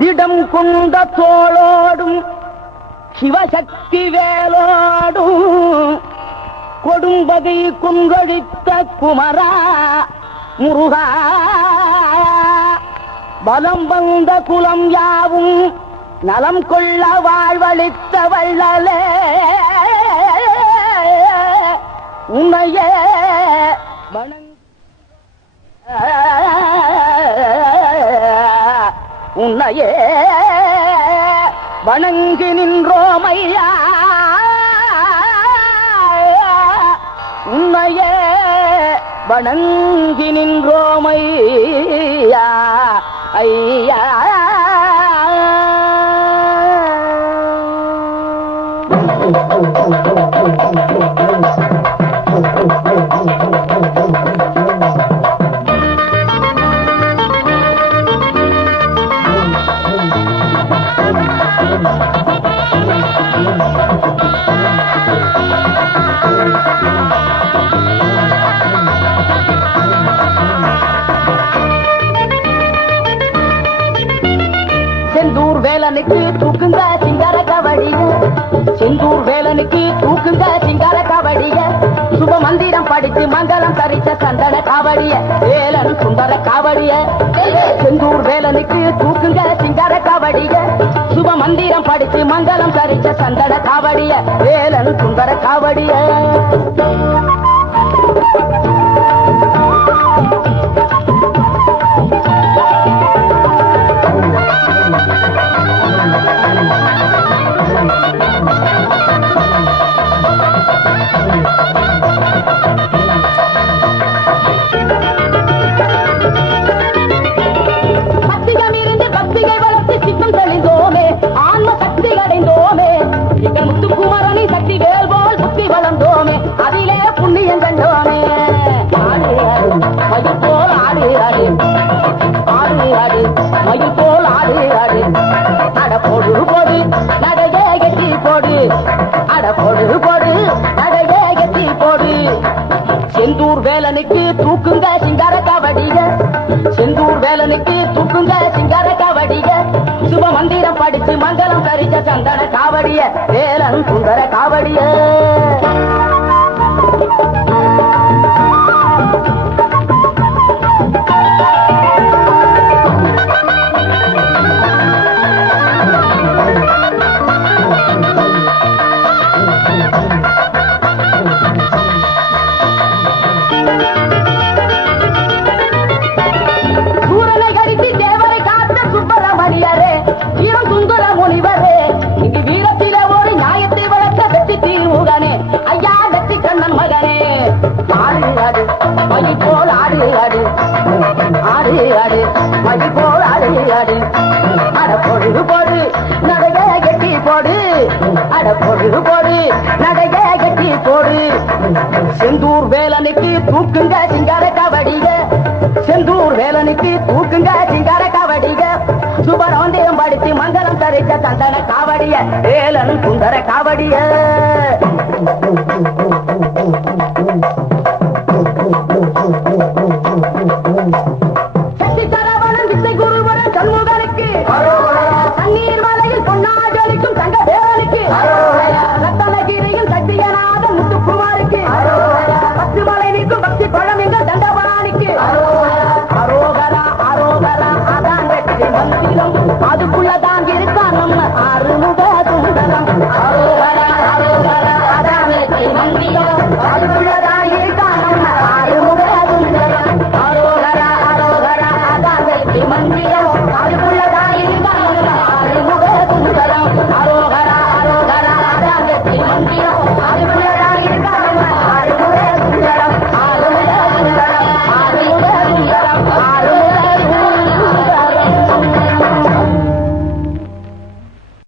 திடம் கொண்ட தோளோடும் சிவசக்தி வேலோடும் கொடும்பகை குங்கழித்த குமரா முருகா பலம் வந்த குலம் யாவும் நலம் கொள்ள வாழ்வழித்த வள்ளலே உன்னையே உன்னையே வணங்கி நின்றோமையா உன்னையே வணங்கி நின்றோமையா ஐயா செந்தூர் வேலனுக்கு தூக்குங்க சிங்கார கவடிய செந்தூர் வேலனுக்கு தூக்குங்க சிங்கார கவடிய சுப மந்திரம் படித்து மங்களம் தரித்த சந்தன காவடிய வேலன் சுந்தர காவடிய செந்தூர் வேலனுக்கு தூக்குங்க சிங்கார காவடிய சுப மந்திரம் படித்து மங்களம் தரித்த சந்தன காவடிய வேலன் சுந்தர காவடிய செந்தூர் வேலனுக்கு தூக்குங்க சிங்கார காவடிக செந்தூர் வேலனுக்கு தூக்குங்க சிங்கார காவடிக சுப மந்திரம் படித்து மங்களம் தரித்த சந்தன காவடிய வேலன் சுந்தர காவடிய செந்தூர் வேலனுக்கு தூக்குங்க சிங்கார காவடிக செந்தூர் வேலனுக்கு தூக்குங்க சிங்கார காவடிக சுபரோந்தயம் படித்து மங்களம் தரித்த சந்தன காவடிய வேலன் சுந்தர காவடிய சக்தி சரவணன் வித்தை குருவரன் சண்முகனுக்கு தண்ணீர் மலையில் பொன்னாஜலிக்கும் தங்க தேவனுக்கு ரத்தனகிரியில் சத்தியநாதன் முத்துக்குமாருக்கு பத்து மலை நிற்கும் பக்தி பழம் எங்கள் தண்டபாணிக்கு அரோகரா அரோகரா அதான் வெற்றி மந்திரம் அதுக்குள்ளதான் இருக்கான் நம்ம ஆறுமுக சுந்தரம் அரோகரா அரோகரா அதான் வெற்றி மந்திரம் அதுக்குள்ளதான்